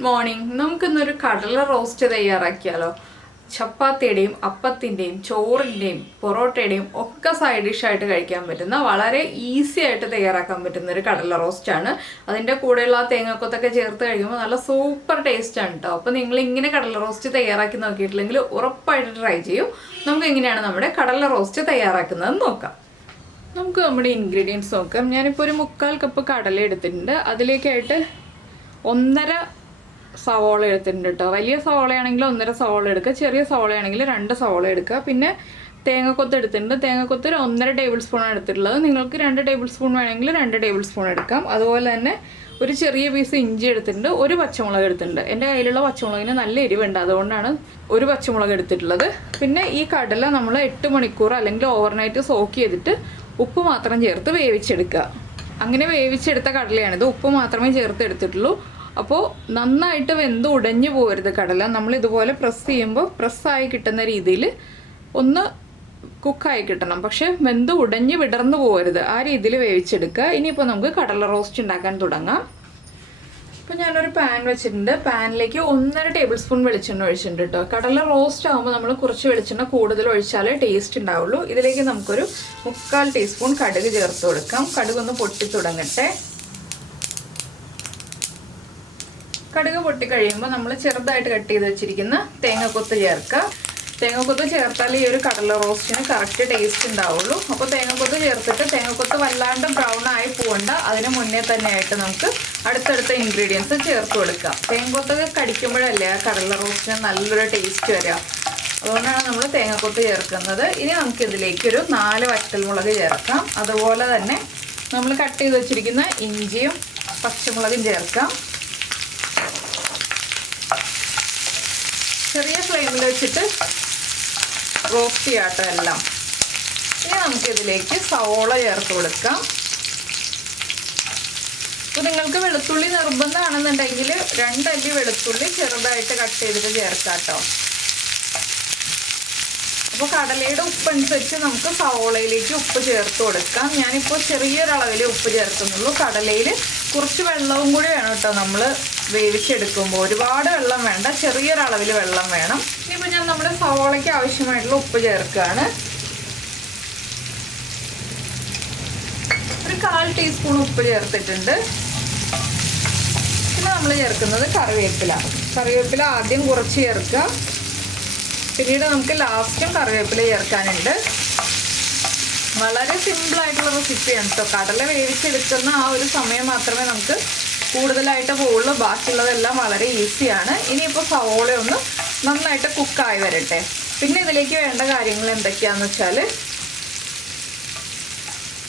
Good morning. നമുക്കിന്നൊരു കടല roast തയ്യാറാക്കിയാലോ. ചപ്പാത്തിയുടെയും അപ്പത്തിൻ്റെയും ചോറിൻ്റെയും പൊറോട്ടയുടെയും ഒക്കെ സൈഡ് ഡിഷായിട്ട് കഴിക്കാൻ പറ്റുന്ന വളരെ ഈസി ആയിട്ട് തയ്യാറാക്കാൻ പറ്റുന്ന ഒരു കടല റോസ്റ്റാണ്. അതിൻ്റെ കൂടെയുള്ള ആ തേങ്ങക്കൊത്തൊക്കെ ചേർത്ത് കഴിക്കുമ്പോൾ നല്ല സൂപ്പർ ടേസ്റ്റാണ് കേട്ടോ. അപ്പോൾ നിങ്ങൾ ഇങ്ങനെ കടല റോസ്റ്റ് തയ്യാറാക്കി നോക്കിയിട്ടില്ലെങ്കിൽ ഉറപ്പായിട്ട് ട്രൈ ചെയ്യൂ. നമുക്ക് എങ്ങനെയാണ് നമ്മുടെ കടല റോസ്റ്റ് തയ്യാറാക്കുന്നത് നോക്കാം. നമുക്ക് നമ്മുടെ ഇൻഗ്രീഡിയൻസ് നോക്കാം. ഞാനിപ്പോൾ ഒരു 1/4 കപ്പ് കടല എടുത്തിട്ടുണ്ട്. അതിലേക്കായിട്ട് 1.5 സവോള എടുത്തിട്ടുണ്ട് കേട്ടോ. വലിയ സവോളയാണെങ്കിൽ 1.5 സവോള എടുക്കുക, ചെറിയ സവോളയാണെങ്കിൽ 2 സവോള എടുക്കുക. പിന്നെ തേങ്ങക്കൊത്ത് എടുത്തിട്ടുണ്ട്. തേങ്ങക്കൊത്ത് ഒരു 1.5 ടേബിൾ സ്പൂണാണ് എടുത്തിട്ടുള്ളത്. നിങ്ങൾക്ക് 2 ടേബിൾ സ്പൂൺ വേണമെങ്കിൽ 2 ടേബിൾ സ്പൂൺ എടുക്കാം. അതുപോലെ തന്നെ ഒരു ചെറിയ പീസ് ഇഞ്ചി എടുത്തിട്ടുണ്ട്, ഒരു പച്ചമുളക് എടുത്തിട്ടുണ്ട്. എൻ്റെ കയ്യിലുള്ള പച്ചമുളകിന് നല്ല എരിവുണ്ട്, അതുകൊണ്ടാണ് ഒരു പച്ചമുളക് എടുത്തിട്ടുള്ളത്. പിന്നെ ഈ കടല നമ്മൾ 8 മണിക്കൂർ അല്ലെങ്കിൽ ഓവർനൈറ്റ് സോക്ക് ചെയ്തിട്ട് ഉപ്പ് മാത്രം ചേർത്ത് വേവിച്ചെടുക്കുക. അങ്ങനെ വേവിച്ചെടുത്ത കടലയാണിത്. ഉപ്പ് മാത്രമേ ചേർത്ത് എടുത്തിട്ടുള്ളൂ. അപ്പോൾ നന്നായിട്ട് വെന്ത് ഉടഞ്ഞു പോകരുത് കടല. നമ്മൾ ഇതുപോലെ പ്രസ് ചെയ്യുമ്പോൾ പ്രസ്സായി കിട്ടുന്ന രീതിയിൽ ഒന്ന് കുക്കായി കിട്ടണം. പക്ഷെ വെന്ത് ഉടഞ്ഞ് വിടർന്നു പോകരുത്, ആ രീതിയിൽ വേവിച്ചെടുക്കുക. ഇനിയിപ്പോൾ നമുക്ക് കടല റോസ്റ്റ് ഉണ്ടാക്കാൻ തുടങ്ങാം. അപ്പോൾ ഞാനൊരു പാൻ വെച്ചിട്ടുണ്ട്. പാനിലേക്ക് 1.5 ടേബിൾ സ്പൂൺ വെളിച്ചെണ്ണ ഒഴിച്ചിട്ടുണ്ട് കേട്ടോ. കടല റോസ്റ്റ് ആകുമ്പോൾ നമ്മൾ കുറച്ച് വെളിച്ചെണ്ണ കൂടുതൽ ഒഴിച്ചാലേ ടേസ്റ്റ് ഉണ്ടാവുള്ളൂ. ഇതിലേക്ക് നമുക്കൊരു 3/4 ടീസ്പൂൺ കടുക് ചേർത്ത് കൊടുക്കാം. കടുകൊന്ന് പൊട്ടി തുടങ്ങട്ടെ. കടുക് പൊട്ടി കഴിയുമ്പോൾ നമ്മൾ ചെറുതായിട്ട് കട്ട് ചെയ്ത് വെച്ചിരിക്കുന്ന തേങ്ങക്കൊത്ത് ചേർക്കുക. തേങ്ങക്കൊത്ത് ചേർത്താൽ ഈ ഒരു കടല റോസ്റ്റിന് കറക്റ്റ് ടേസ്റ്റ് ഉണ്ടാവുള്ളൂ. അപ്പോൾ തേങ്ങക്കൊത്ത് ചേർത്തിട്ട് തേങ്ങക്കൊത്ത് വല്ലാണ്ട് ബ്രൗൺ ആയി പോകണ്ട, അതിന് മുന്നേ തന്നെ ആയിട്ട് നമുക്ക് അടുത്തടുത്ത ഇൻഗ്രീഡിയൻസ് ചേർത്ത് കൊടുക്കാം. തേങ്ങക്കൊത്തൊക്കെ കടിക്കുമ്പോഴല്ലേ ആ കടല റോസ്റ്റിന് നല്ലൊരു ടേസ്റ്റ് വരിക. അതുകൊണ്ടാണ് നമ്മൾ തേങ്ങക്കൊത്ത് ചേർക്കുന്നത്. ഇനി നമുക്കിതിലേക്ക് ഒരു 4 വറ്റൽമുളക് ചേർക്കാം. അതുപോലെ തന്നെ നമ്മൾ കട്ട് ചെയ്ത് വെച്ചിരിക്കുന്ന ഇഞ്ചിയും പച്ചമുളകും ചേർക്കാം. ചെറിയ ഫ്ലെയിമിൽ വെച്ചിട്ട് റോസ്റ്റ് ചെയ്യാട്ടോ എല്ലാം. ഇനി നമുക്കിതിലേക്ക് സവോള ചേർത്ത് കൊടുക്കാം. അപ്പോൾ നിങ്ങൾക്ക് വെളുത്തുള്ളി നിർബന്ധമാണെന്നുണ്ടെങ്കിൽ 2 അല്ലി വെളുത്തുള്ളി ചെറുതായിട്ട് കട്ട് ചെയ്തിട്ട് ചേർക്കാം കേട്ടോ. അപ്പോൾ കടലയുടെ ഉപ്പനുസരിച്ച് നമുക്ക് സവോളയിലേക്ക് ഉപ്പ് ചേർത്ത് കൊടുക്കാം. ഞാനിപ്പോൾ ചെറിയൊരളവിൽ ഉപ്പ് ചേർക്കുന്നുള്ളൂ. കടലയിൽ കുറച്ച് വെള്ളവും കൂടി വേണം കേട്ടോ നമ്മൾ വേവിച്ചെടുക്കുമ്പോൾ. ഒരുപാട് വെള്ളം വേണ്ട, ചെറിയൊരളവിൽ വെള്ളം വേണം. ഇനിയിപ്പോൾ ഞാൻ നമ്മുടെ സവോളയ്ക്ക് ആവശ്യമായിട്ടുള്ള ഉപ്പ് ചേർക്കുകയാണ്. ഒരു 1/4 ടീസ്പൂൺ ഉപ്പ് ചേർത്തിട്ടുണ്ട്. പിന്നെ നമ്മൾ ചേർക്കുന്നത് കറിവേപ്പില. കറിവേപ്പില ആദ്യം കുറച്ച് ചേർക്കുക, പിന്നീട് നമുക്ക് ലാസ്റ്റും കറിവേപ്പില ചേർക്കാനുണ്ട്. വളരെ സിമ്പിളായിട്ടുള്ള റെസിപ്പിയാണ് കേട്ടോ. കടല വേവിച്ചെടുക്കുന്ന ആ ഒരു സമയം മാത്രമേ നമുക്ക് കൂടുതലായിട്ട് പോകുള്ളൂ, ബാക്കിയുള്ളതെല്ലാം വളരെ ഈസിയാണ്. ഇനിയിപ്പോൾ സവോള ഒന്ന് നന്നായിട്ട് കുക്കായി വരട്ടെ. പിന്നെ ഇതിലേക്ക് വേണ്ട കാര്യങ്ങൾ എന്തൊക്കെയാണെന്ന് വെച്ചാൽ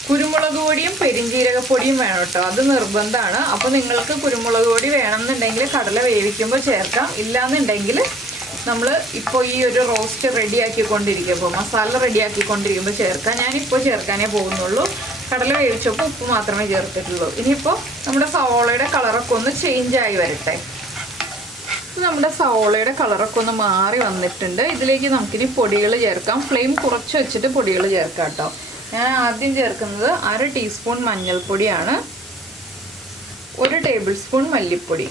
കുരുമുളക് പൊടിയും പെരിഞ്ജീരകപ്പൊടിയും വേണം കേട്ടോ. അത് നിർബന്ധമാണ്. അപ്പോൾ നിങ്ങൾക്ക് കുരുമുളക് പൊടി വേണമെന്നുണ്ടെങ്കിൽ കടല വേവിക്കുമ്പോൾ ചേർക്കാം. ഇല്ലാന്നുണ്ടെങ്കിൽ നമ്മൾ ഇപ്പോൾ ഈ ഒരു റോസ്റ്റ് റെഡിയാക്കിക്കൊണ്ടിരിക്കുമ്പോൾ, മസാല റെഡിയാക്കിക്കൊണ്ടിരിക്കുമ്പോൾ ചേർക്കാം. ഞാനിപ്പോൾ ചേർക്കാനേ പോകുന്നുള്ളൂ. കടല വേവിച്ചപ്പോൾ ഉപ്പ് മാത്രമേ ചേർത്തിട്ടുള്ളൂ. ഇനിയിപ്പോൾ നമ്മുടെ സവോളയുടെ കളറൊക്കെ ഒന്ന് ചേഞ്ചായി വരട്ടെ. നമ്മുടെ സവോളയുടെ കളറൊക്കെ ഒന്ന് മാറി വന്നിട്ടുണ്ട്. ഇതിലേക്ക് നമുക്കിനി പൊടികൾ ചേർക്കാം. ഫ്ലെയിം കുറച്ച് വെച്ചിട്ട് പൊടികൾ ചേർക്കാം കേട്ടോ. ഞാൻ ആദ്യം ചേർക്കുന്നത് 1/2 ടീസ്പൂൺ മഞ്ഞൾപ്പൊടിയാണ്, 1 ടേബിൾ സ്പൂൺ മല്ലിപ്പൊടി,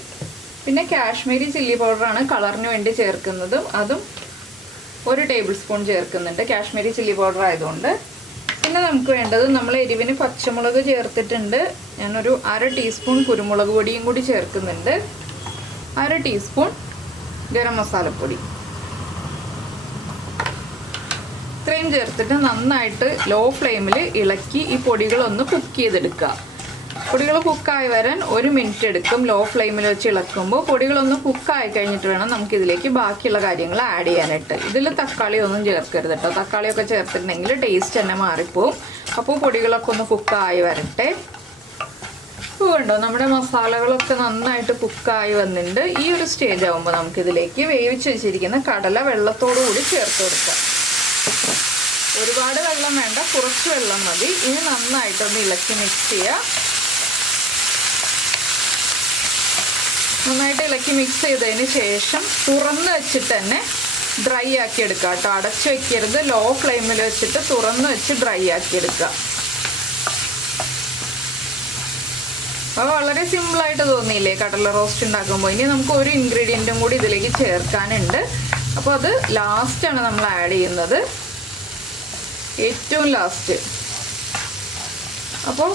പിന്നെ കാശ്മീരി ചില്ലി പൗഡറാണ് കളറിന് വേണ്ടി ചേർക്കുന്നത്. അതും 1 ടേബിൾ സ്പൂൺ ചേർക്കുന്നുണ്ട്, കാശ്മീരി ചില്ലി പൗഡർ ആയതുകൊണ്ട്. പിന്നെ നമുക്ക് വേണ്ടത്, നമ്മൾ എരിവിന് പച്ചമുളക് ചേർത്തിട്ടുണ്ട്. ഞാനൊരു 1/2 ടീസ്പൂൺ കുരുമുളക് പൊടിയും കൂടി ചേർക്കുന്നുണ്ട്, 1/2 ടീസ്പൂൺ ഗരം മസാലപ്പൊടി. ഇത്രയും ചേർത്തിട്ട് നന്നായിട്ട് ലോ ഫ്ലെയിമിൽ ഇളക്കി ഈ പൊടികളൊന്ന് കുക്ക് ചെയ്തെടുക്കുക. പൊടികൾ കുക്കായി വരാൻ 1 മിനിറ്റ് എടുക്കും. ലോ ഫ്ലെയിമിൽ വെച്ച് ഇളക്കുമ്പോൾ പൊടികളൊന്ന് കുക്കായി കഴിഞ്ഞിട്ട് വേണം നമുക്കിതിലേക്ക് ബാക്കിയുള്ള കാര്യങ്ങൾ ആഡ് ചെയ്യാനായിട്ട്. ഇതിൽ തക്കാളി ഒന്നും ചേർക്കരുത് കേട്ടോ. തക്കാളിയൊക്കെ ചേർത്തിട്ടുണ്ടെങ്കിൽ ടേസ്റ്റ് തന്നെ മാറിപ്പോവും. അപ്പോൾ പൊടികളൊക്കെ ഒന്ന് കുക്കായി വരട്ടെ. കണ്ടോ, നമ്മുടെ മസാലകളൊക്കെ നന്നായിട്ട് കുക്കായി വന്നിട്ടുണ്ട്. ഈ ഒരു സ്റ്റേജ് ആകുമ്പോൾ നമുക്കിതിലേക്ക് വേവിച്ച് വെച്ചിരിക്കുന്ന കടല വെള്ളത്തോടു കൂടി ചേർത്ത് കൊടുക്കാം. ഒരുപാട് വെള്ളം വേണ്ട, കുറച്ച് വെള്ളം മതി. ഇനി നന്നായിട്ടൊന്ന് ഇളക്കി മിക്സ് ചെയ്യുക. നന്നായിട്ട് ഇളക്കി മിക്സ് ചെയ്തതിന് ശേഷം തുറന്ന് വെച്ചിട്ട് തന്നെ ഡ്രൈ ആക്കി എടുക്കുക കേട്ടോ. അടച്ചു വെക്കരുത്. ലോ ഫ്ലെയിമിൽ വെച്ചിട്ട് തുറന്ന് വെച്ച് ഡ്രൈ ആക്കി എടുക്കുക. അപ്പോൾ വളരെ സിമ്പിളായിട്ട് തോന്നിയില്ലേ കടല റോസ്റ്റ് ഉണ്ടാക്കുമ്പോൾ? ഇനി നമുക്ക് ഒരു ഇൻഗ്രീഡിയൻറ്റും കൂടി ഇതിലേക്ക് ചേർക്കാനുണ്ട്. അപ്പോൾ അത് ലാസ്റ്റാണ് നമ്മൾ ആഡ് ചെയ്യുന്നത്, ഏറ്റവും ലാസ്റ്റ്. അപ്പോൾ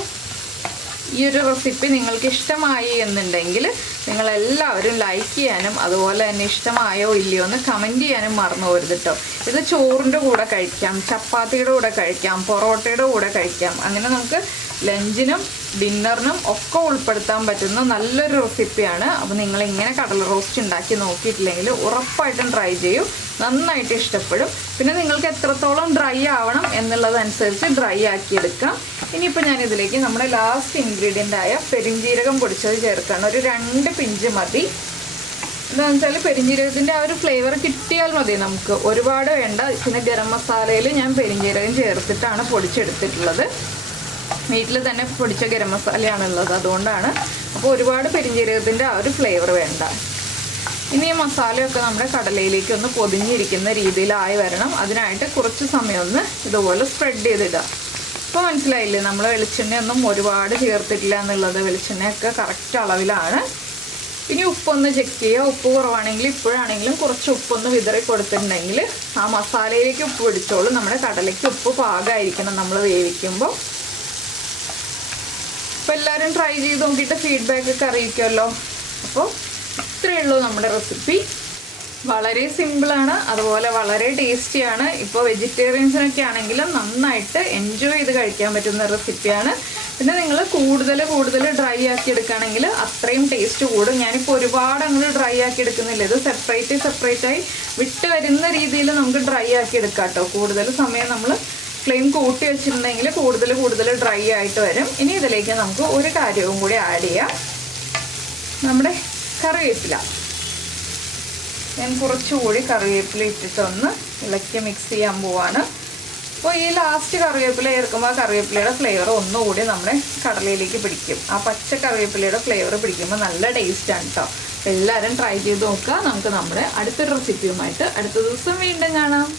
ഈ ഒരു റെസിപ്പി നിങ്ങൾക്ക് ഇഷ്ടമായി എന്നുണ്ടെങ്കിൽ നിങ്ങളെല്ലാവരും ലൈക്ക് ചെയ്യാനും അതുപോലെ തന്നെ ഇഷ്ടമായോ ഇല്ലയോ എന്ന് കമൻറ്റ് ചെയ്യാനും മറന്നു പോകരുത് കേട്ടോ. ഇത് ചോറിൻ്റെ കൂടെ കഴിക്കാം, ചപ്പാത്തിയുടെ കൂടെ കഴിക്കാം, പൊറോട്ടയുടെ കൂടെ കഴിക്കാം. അങ്ങനെ നമുക്ക് ലഞ്ചിനും ഡിന്നറിനും ഒക്കെ ഉൾപ്പെടുത്താൻ പറ്റുന്ന നല്ലൊരു റെസിപ്പിയാണ്. അപ്പോൾ നിങ്ങളിങ്ങനെ കടല റോസ്റ്റ് ഉണ്ടാക്കി നോക്കിയിട്ടില്ലെങ്കിൽ ഉറപ്പായിട്ടും ട്രൈ ചെയ്യൂ, നന്നായിട്ട് ഇഷ്ടപ്പെടും. പിന്നെ നിങ്ങൾക്ക് എത്രത്തോളം ഡ്രൈ ആവണം എന്നുള്ളതനുസരിച്ച് ഡ്രൈ ആക്കിയെടുക്കാം. ഇനിയിപ്പോൾ ഞാനിതിലേക്ക് നമ്മുടെ ലാസ്റ്റ് ഇൻഗ്രീഡിയൻ്റായ പെരിഞ്ജീരകം പൊടിച്ചത് ചേർക്കുകയാണ്. ഒരു 2 പിഞ്ച് മതി. എന്താണെന്ന് വെച്ചാൽ പെരിഞ്ജീരകത്തിൻ്റെ ആ ഒരു ഫ്ലേവർ കിട്ടിയാൽ മതി നമുക്ക്, ഒരുപാട് വേണ്ട. പിന്നെ ഗരം മസാലയിൽ ഞാൻ പെരിഞ്ജീരകം ചേർത്തിട്ടാണ് പൊടിച്ചെടുത്തിട്ടുള്ളത്. വീട്ടിൽ തന്നെ പൊടിച്ച ഗരം മസാലയാണുള്ളത്, അതുകൊണ്ടാണ്. അപ്പോൾ ഒരുപാട് പെരിഞ്ജീരകത്തിൻ്റെ ആ ഒരു ഫ്ലേവർ വേണ്ട. ഇനി ഈ മസാലയൊക്കെ നമ്മുടെ കടലയിലേക്ക് ഒന്ന് പൊതിഞ്ഞിരിക്കുന്ന രീതിയിലായി വരണം. അതിനായിട്ട് കുറച്ച് സമയം ഒന്ന് ഇതുപോലെ സ്പ്രെഡ് ചെയ്തിടുക. ഇപ്പോൾ മനസ്സിലായില്ലേ, നമ്മൾ വെളിച്ചെണ്ണയൊന്നും ഒരുപാട് ചേർത്തിട്ടില്ല എന്നുള്ളത്. വെളിച്ചെണ്ണയൊക്കെ കറക്റ്റ് അളവിലാണ്. ഇനി ഉപ്പൊന്ന് ചെക്ക് ചെയ്യുക. ഉപ്പ് കുറവാണെങ്കിൽ ഇപ്പോഴാണെങ്കിലും കുറച്ച് ഉപ്പൊന്ന് വിതറി കൊടുത്തിട്ടുണ്ടെങ്കിൽ ആ മസാലയിലേക്ക് ഉപ്പ് പിടിച്ചോളും. നമ്മുടെ കടലയ്ക്ക് ഉപ്പ് പാകമായിരിക്കണം നമ്മൾ വേവിക്കുമ്പോൾ. അപ്പോൾ എല്ലാവരും ട്രൈ ചെയ്ത് നോക്കിയിട്ട് ഫീഡ്ബാക്കൊക്കെ അറിയിക്കുമല്ലോ. അപ്പോൾ ഇത്രയേ ഉള്ളൂ നമ്മുടെ റെസിപ്പി. വളരെ സിമ്പിളാണ്, അതുപോലെ വളരെ ടേസ്റ്റിയാണ്. ഇപ്പോൾ വെജിറ്റേറിയൻസിനൊക്കെ ആണെങ്കിലും നന്നായിട്ട് എൻജോയ് ചെയ്ത് കഴിക്കാൻ പറ്റുന്ന റെസിപ്പിയാണ്. പിന്നെ നിങ്ങൾ കൂടുതൽ ഡ്രൈ ആക്കി എടുക്കുകയാണെങ്കിൽ അത്രയും ടേസ്റ്റ് കൂടും. ഞാനിപ്പോൾ ഒരുപാട് അങ്ങനെ ഡ്രൈ ആക്കി എടുക്കുന്നില്ല. ഇത് സെപ്പറേറ്റായി വിട്ട് വരുന്ന രീതിയിൽ നമുക്ക് ഡ്രൈ ആക്കി എടുക്കാം കേട്ടോ. കൂടുതൽ സമയം നമ്മൾ ഫ്ലെയിം കൂട്ടി വെച്ചിട്ടുണ്ടെങ്കിൽ കൂടുതൽ ഡ്രൈ ആയിട്ട് വരും. ഇനി ഇതിലേക്ക് നമുക്ക് ഒരു കാര്യവും കൂടി ആഡ് ചെയ്യാം, നമ്മുടെ കറിവേപ്പില. ഞാൻ കുറച്ചുകൂടി കറിവേപ്പില ഇട്ടിട്ടൊന്ന് ഇളക്കി മിക്സ് ചെയ്യാൻ പോവാണ്. അപ്പോൾ ഈ ലാസ്റ്റ് കറിവേപ്പില ചേർക്കുമ്പോൾ ആ കറിവേപ്പിലയുടെ ഫ്ലേവർ ഒന്നുകൂടി നമ്മുടെ കടലയിലേക്ക് പിടിക്കും. ആ പച്ച കറിവേപ്പിലയുടെ ഫ്ലേവർ പിടിക്കുമ്പോൾ നല്ല ടേസ്റ്റാണ് കേട്ടോ. എല്ലാവരും ട്രൈ ചെയ്ത് നോക്കുക. നമുക്ക് നമ്മുടെ അടുത്തൊരു റെസിപ്പിയുമായിട്ട് അടുത്ത ദിവസം വീണ്ടും കാണാം.